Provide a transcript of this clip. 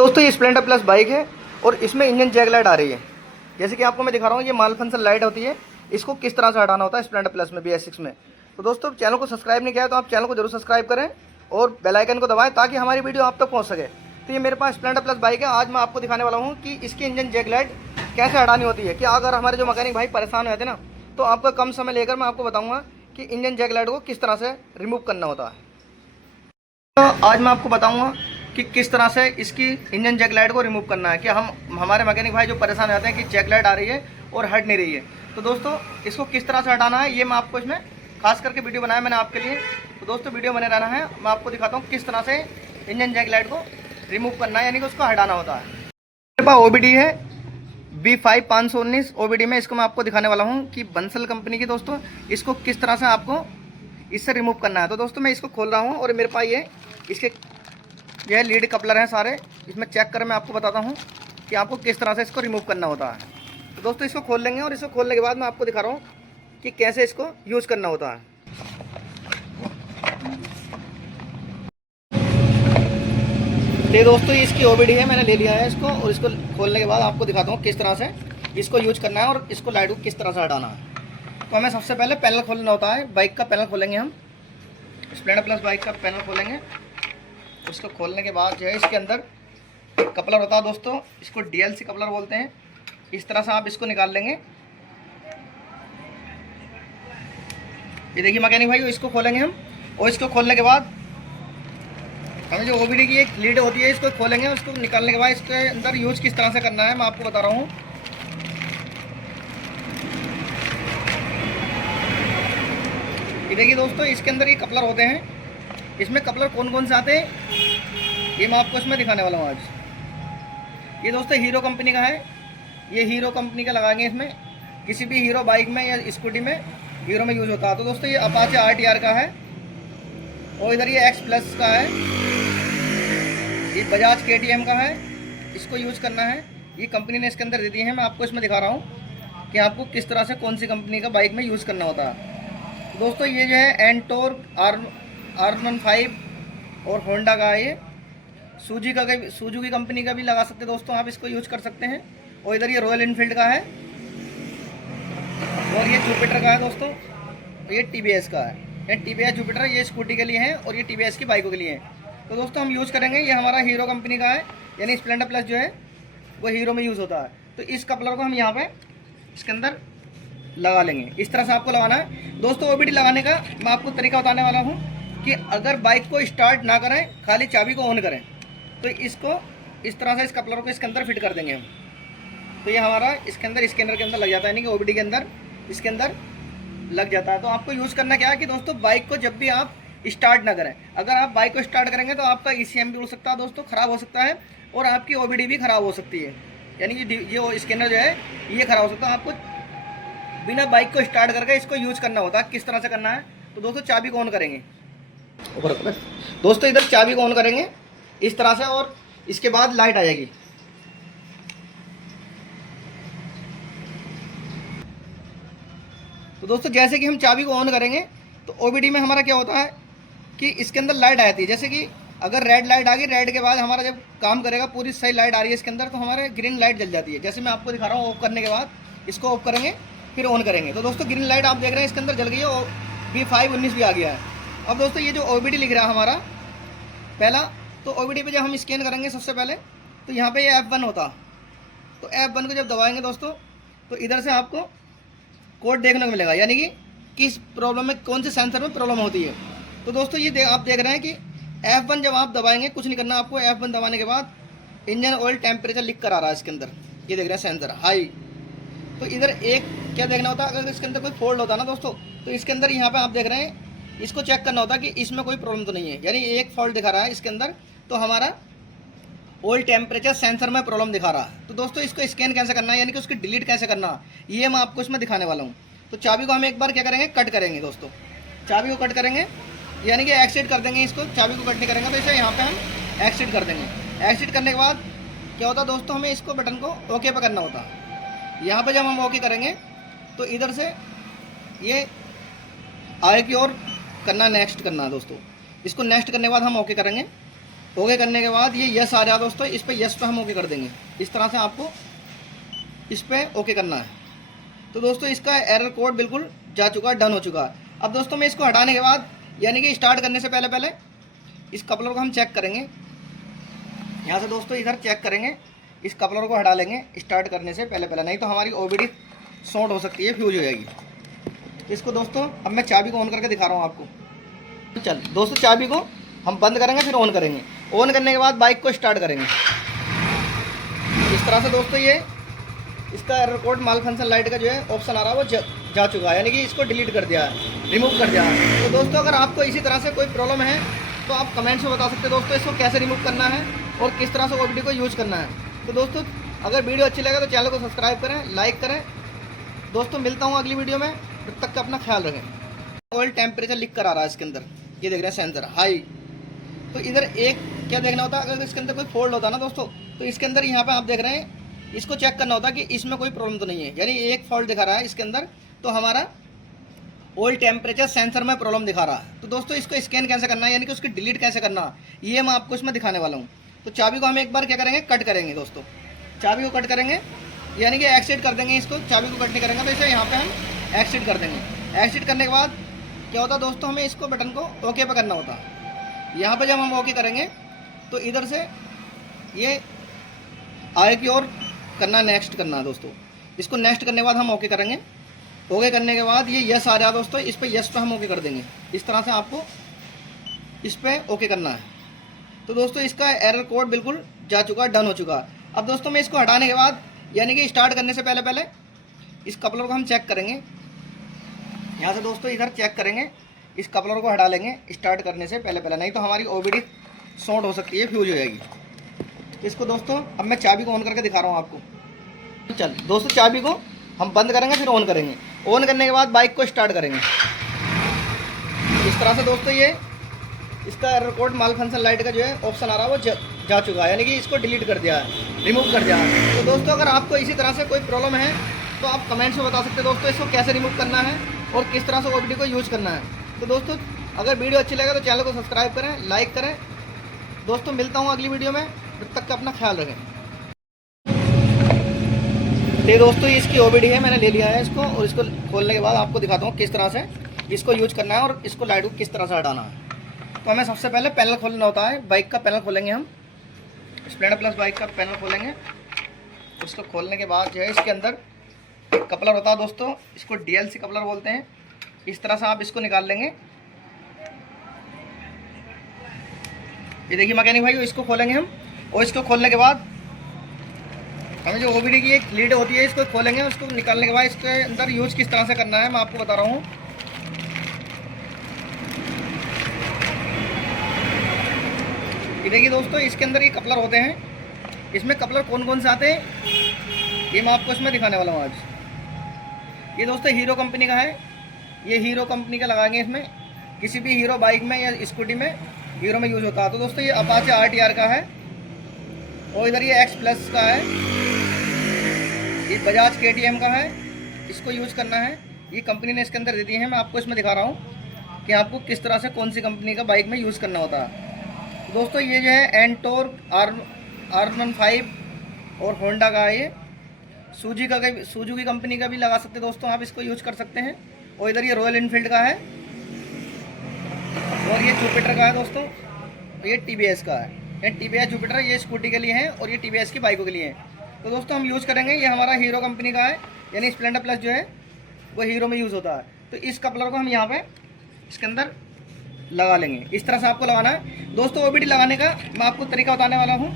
दोस्तों ये Splendor plus bike है और इसमें इंजन जैक लाइट आ रही है। जैसे कि आपको मैं दिखा रहा हूँ, ये माल फंक्शन लाइट होती है, इसको किस तरह से हटाना होता है स्प्लेंडर प्लस में BS6 में। तो दोस्तों चैनल को सब्सक्राइब नहीं किया है तो आप चैनल को जरूर सब्सक्राइब करें और बेल आइकन को दबाएं ताकि हमारी वीडियो आप तक पहुँच सके। तो ये मेरे पास स्प्लेंडर प्लस बाइक है। आज मैं आपको दिखाने वाला हूँ कि इसकी इंजन जैक लाइट कैसे हटानी होती है। कि अगर हमारे जो मैकेनिक भाई परेशान हो जाते हैं ना, तो आपका कम समय लेकर मैं आपको बताऊँगा कि इंजन जैक लाइट को किस तरह से रिमूव करना होता है। तो आज मैं आपको बताऊंगा कि किस तरह से इसकी इंजन जैक लाइट को रिमूव करना है। कि हमारे मैकेनिक भाई जो परेशान हो जाते हैं कि जैक लाइट आ रही है और हट नहीं रही है, तो दोस्तों इसको किस तरह से हटाना है ये मैं आपको इसमें खास करके वीडियो बनाया मैंने आपके लिए। तो दोस्तों वीडियो बने रहना है, मैं आपको दिखाता हूँ किस तरह से इंजन जैक लाइट को रिमूव करना है, यानी कि उसको हटाना होता है। मेरे पास OBD है B5 519 OBD में, इसको मैं आपको दिखाने वाला हूँ कि बंसल कंपनी की। दोस्तों इसको किस तरह से आपको इससे रिमूव करना है। तो दोस्तों मैं इसको खोल रहा हूँ और मेरे पास ये इसके यह लीड कपलर हैं सारे, इसमें चेक कर मैं आपको बताता हूँ कि आपको किस तरह से इसको रिमूव करना होता है। तो दोस्तों इसको खोल लेंगे और इसको खोलने के बाद मैं आपको दिखा रहा हूँ कि कैसे इसको यूज़ करना होता है। तो दोस्तों इसकी OBD है, मैंने ले लिया है इसको, और इसको खोलने के बाद आपको दिखाता हूँ किस तरह से इसको यूज करना है और इसको लाइट को किस तरह से हटाना है। तो हमें सबसे पहले पैनल खोलना होता है, बाइक का पैनल खोलेंगे हम। स्प्लेंडर प्लस बाइक का पैनल खोलेंगे। इसको खोलने के बाद जो है इसके अंदर एक कपलर होता है दोस्तों, इसको DLC कपलर बोलते हैं। इस तरह से आप इसको निकाल लेंगे। ये देखिए मैकेनिक भाई, इसको खोलेंगे हम, और इसको खोलने के बाद हमें जो OBD की एक लीड होती है इसको खोलेंगे। उसको निकालने के बाद इसके अंदर यूज किस तरह से करना है मैं आपको बता रहा हूँ। ये देखिए दोस्तों, इसके अंदर ये कपलर होते हैं। इसमें कपलर कौन कौन से आते हैं ये मैं आपको इसमें दिखाने वाला हूँ आज। ये दोस्तों हीरो कंपनी का है, ये हीरो कंपनी का लगाएंगे इसमें। किसी भी हीरो बाइक में या स्कूटी में हीरो में यूज़ होता है। तो दोस्तों ये अपाचे RTR का है, और इधर ये X+ का है, ये बजाज KTM का है। इसको यूज़ करना है, ये कंपनी ने इसके अंदर दे दी है। मैं आपको इसमें दिखा रहा हूँ कि आपको किस तरह से कौन सी कंपनी का बाइक में यूज़ करना होता है। दोस्तों ये जो है एंटोर R15 और होंडा का है। ये सुजुकी कंपनी का भी लगा सकते हैं दोस्तों, आप इसको यूज कर सकते हैं। और इधर ये रॉयल इनफील्ड का है, और ये जुपिटर का है दोस्तों, और ये TVS का है। ये TVS जुपिटर ये स्कूटी के लिए है और ये TVS की बाइकों के लिए है। तो दोस्तों हम यूज़ करेंगे, ये हमारा हीरो कंपनी का है, यानी स्प्लेंडर प्लस जो है वो हीरो में यूज़ होता है। तो इस कपलर को हम यहाँ पे इसके अंदर लगा लेंगे। इस तरह से आपको लगाना है दोस्तों। OBD लगाने का मैं आपको तरीका बताने वाला हूँ कि अगर बाइक को स्टार्ट ना करें, खाली चाबी को ऑन करें, तो इसको इस तरह से इस कपलर को इसके अंदर फिट कर देंगे हम। तो ये हमारा इसके अंदर स्कैनर के अंदर लग जाता है, यानी कि OBD के अंदर इसके अंदर लग जाता है। तो आपको यूज़ करना क्या है कि दोस्तों बाइक को जब भी आप स्टार्ट ना करें, अगर आप बाइक को स्टार्ट करेंगे तो आपका ECM भी हो सकता है दोस्तों, ख़राब हो सकता है, और आपकी OBD भी ख़राब हो सकती है, यानी कि ये स्कैनर जो है ये ख़राब हो सकता है। आपको बिना बाइक को स्टार्ट करके इसको यूज करना होता है। किस तरह से करना है, तो दोस्तों चाबी को ऑन करेंगे। दोस्तों इधर चाबी को ऑन करेंगे इस तरह से, और इसके बाद लाइट आ जाएगी। तो दोस्तों जैसे कि हम चाबी को ऑन करेंगे तो OBD में हमारा क्या होता है कि इसके अंदर लाइट आ जाती है। जैसे कि अगर रेड लाइट आ गई, रेड के बाद हमारा जब काम करेगा पूरी सही लाइट आ रही है इसके अंदर, तो हमारे ग्रीन लाइट जल जाती है। जैसे मैं आपको दिखा रहा हूँ, ऑफ करने के बाद इसको ऑफ करेंगे फिर ऑन करेंगे, तो दोस्तों ग्रीन लाइट आप देख रहे हैं इसके अंदर जल गई है, और B5 19 भी आ गया है। अब दोस्तों ये जो OBD लिख रहा है हमारा पहला, तो OBD पे जब हम स्कैन करेंगे सबसे पहले, तो यहाँ पे ये F1 होता। तो F1 को जब दबाएंगे दोस्तों, तो इधर से आपको कोड देखने को मिलेगा, यानी कि किस प्रॉब्लम में, कौन से सेंसर में प्रॉब्लम होती है। तो दोस्तों ये आप देख रहे हैं कि F1 जब आप दबाएंगे, कुछ नहीं करना आपको। F1 दबाने के बाद इंजन ऑयल टेम्परेचर लिख कर आ रहा है इसके अंदर, ये देख रहे हैं सेंसर हाई। तो इधर एक क्या देखना होता है, अगर इसके अंदर कोई फॉल्ट होता है ना दोस्तों, तो इसके अंदर यहाँ पे आप देख रहे हैं, इसको चेक करना होता है कि इसमें कोई प्रॉब्लम तो नहीं है, यानी एक फॉल्ट दिखा रहा है इसके अंदर, तो हमारा ऑयल टेम्परेचर सेंसर में प्रॉब्लम दिखा रहा है। तो दोस्तों इसको स्कैन कैसे करना है, यानी कि उसकी डिलीट कैसे करना है, ये मैं आपको इसमें दिखाने वाला हूँ। तो चाबी को हम एक बार क्या करेंगे, कट करेंगे दोस्तों। चाबी को कट करेंगे, यानी कि एक्सिट कर देंगे इसको। चाबी को कट नहीं करेंगे तो इसे यहाँ पर हम एक्सिट कर देंगे। एक्सिट करने के बाद क्या होता है दोस्तों, हमें इसको बटन को ओके पे करना होता है। यहाँ पे जब हम ओके करेंगे तो इधर से ये आगे की ओर करना, नेक्स्ट करना है दोस्तों। इसको नेक्स्ट करने के बाद हम ओके करेंगे। ओके करने के बाद ये यस आ रहा है दोस्तों, इस पर यस पे हम ओके कर देंगे। इस तरह से आपको इस पर ओके करना है। तो दोस्तों इसका एरर कोड बिल्कुल जा चुका है, डन हो चुका है। अब दोस्तों मैं इसको हटाने के बाद यानी कि स्टार्ट करने से पहले पहले इस कपलर को हम चेक करेंगे। यहाँ से दोस्तों इधर चेक करेंगे, इस कपलर को हटा लेंगे स्टार्ट करने से पहले पहले, नहीं तो हमारी ओबीडी शॉर्ट हो सकती है, फ्यूज हो जाएगी। इसको दोस्तों अब मैं चाबी को ऑन करके दिखा रहा हूँ आपको। तो चल दोस्तों चाबी को हम बंद करेंगे फिर ऑन करेंगे। ऑन करने के बाद बाइक को स्टार्ट करेंगे। इस तरह से दोस्तों ये इसका एरर कोड माल फंक्शन लाइट का जो है ऑप्शन आ रहा है वो जा चुका है, यानी कि इसको डिलीट कर दिया है, रिमूव कर दिया है। तो दोस्तों अगर आपको इसी तरह से कोई प्रॉब्लम है तो आप कमेंट्स में बता सकते हैं दोस्तों इसको कैसे रिमूव करना है और किस तरह से ओबीडी को यूज़ करना है। तो दोस्तों अगर वीडियो अच्छी लगे तो चैनल को सब्सक्राइब करें, लाइक करें। दोस्तों मिलता हूँ अगली वीडियो में, तब तक का अपना ख्याल रखें। ऑयल टेम्परेचर लिख कर आ रहा है इसके अंदर, ये देख रहे हैं सेंसर हाई। तो इधर एक क्या देखना होता है, अगर इसके अंदर कोई फॉल्ट होता है ना दोस्तों, तो इसके अंदर यहाँ पे आप देख रहे हैं इसको चेक करना होता है कि इसमें कोई प्रॉब्लम तो नहीं है। यानी एक फॉल्ट दिखा रहा है इसके अंदर, तो हमारा ऑयल टेम्परेचर सेंसर में प्रॉब्लम दिखा रहा है। तो दोस्तों इसको स्कैन कैसे करना है, यानी कि उसकी डिलीट कैसे करना है, ये मैं आपको इसमें दिखाने वाला हूँ। तो चाबी को हम एक बार क्या करेंगे, कट करेंगे दोस्तों। चाबी को कट करेंगे यानी कि एक्सिट कर देंगे इसको। चाबी को कट नहीं करेंगे तो इसे यहाँ पे हम एक्सिट कर देंगे। एक्सिट करने के बाद क्या होता है दोस्तों, हमें इसको बटन को ओके पे करना होता है। यहाँ पे जब हम ओके करेंगे तो इधर से ये आगे की ओर करना, नेक्स्ट करना है दोस्तों। इसको नेक्स्ट करने के बाद हम ओके करेंगे। ओके करने के बाद ये यस आ रहा है दोस्तों, इस पर यस पे हम ओके कर देंगे। इस तरह से आपको इस पर ओके करना है। तो दोस्तों इसका एरर कोड बिल्कुल जा चुका है, डन हो चुका है। अब दोस्तों मैं इसको हटाने के बाद यानी कि स्टार्ट करने से पहले पहले इस कपलर को हम चेक करेंगे। यहाँ से दोस्तों इधर चेक करेंगे, इस कपलर को हटा लेंगे स्टार्ट करने से पहले पहले, नहीं तो हमारी ओबीडी शॉर्ट हो सकती है, फ्यूज हो जाएगी। इसको दोस्तों अब मैं चाबी को ऑन करके दिखा रहा हूँ आपको। तो चल दोस्तों चाबी को हम बंद करेंगे फिर ऑन करेंगे। ऑन करने के बाद बाइक को स्टार्ट करेंगे। इस तरह से दोस्तों ये इसका एरर कोड माल फंक्शन लाइट का जो है ऑप्शन आ रहा है वो जा चुका है, यानी कि इसको डिलीट कर दिया है, रिमूव कर दिया है। तो दोस्तों अगर आपको इसी तरह से कोई प्रॉब्लम है तो आप कमेंट्स में बता सकते हैं दोस्तों इसको कैसे रिमूव करना है और किस तरह से ओबीडी को यूज़ करना है। तो दोस्तों अगर वीडियो अच्छी लगे तो चैनल को सब्सक्राइब करें, लाइक करें। दोस्तों मिलता हूँ अगली वीडियो में, तब तक का अपना ख्याल रखें। तो दोस्तों ये इसकी ओबीडी है, मैंने ले लिया है इसको, और इसको खोलने के बाद आपको दिखाता हूँ किस तरह से इसको यूज करना है और इसको लाइट को किस तरह से हटाना है। तो हमें सबसे पहले पैनल खोलना होता है, बाइक का पैनल खोलेंगे हम। स्प्लेंडर प्लस बाइक का पैनल खोलेंगे। उसको खोलने के बाद जो है इसके अंदर एक कपलर होता है दोस्तों, इसको DLC कपलर बोलते हैं। इस तरह से आप इसको निकाल लेंगे। ये देखिए मैकेनिक भाई, इसको खोलेंगे हम, और इसको खोलने के बाद हमें जो ओबीडी की एक लीड होती है इसको खोलेंगे। उसको निकालने के बाद इसके अंदर यूज किस तरह से करना है मैं आपको बता रहा हूँ। ये देखिए दोस्तों इसके अंदर ये कपलर होते हैं। इसमें कपलर कौन कौन से आते हैं ये मैं आपको इसमें दिखाने वाला हूँ आज। ये दोस्तों हीरो कंपनी का है, ये हीरो कंपनी का लगाएंगे इसमें। किसी भी हीरो बाइक में या स्कूटी में हीरो में यूज़ होता है। तो दोस्तों ये अपाचे RTR का है, और इधर ये X+ का है, ये बजाज KTM का है। इसको यूज़ करना है, ये कंपनी ने इसके अंदर दे दी है। मैं आपको इसमें दिखा रहा हूँ कि आपको किस तरह से कौन सी कंपनी का बाइक में यूज़ करना होता है। दोस्तों ये जो है एंटोर्क R15 और होंडा का है। ये सुजुकी कंपनी का भी लगा सकते हैं दोस्तों, आप इसको यूज कर सकते हैं। और इधर ये रॉयल एनफील्ड का है, और ये जुपिटर का है दोस्तों, ये TVS का है। ये TVS जुपिटर ये स्कूटी के लिए है, और ये TVS की बाइकों के लिए है। तो दोस्तों हम यूज़ करेंगे, ये हमारा हीरो कंपनी का है, यानी स्प्लेंडर प्लस जो है वो हीरो में यूज़ होता है। तो इस कपलर को हम यहाँ पे इसके अंदर लगा लेंगे। इस तरह से आपको लगाना है दोस्तों। ओबीडी लगाने का मैं आपको तरीका बताने वाला हूँ।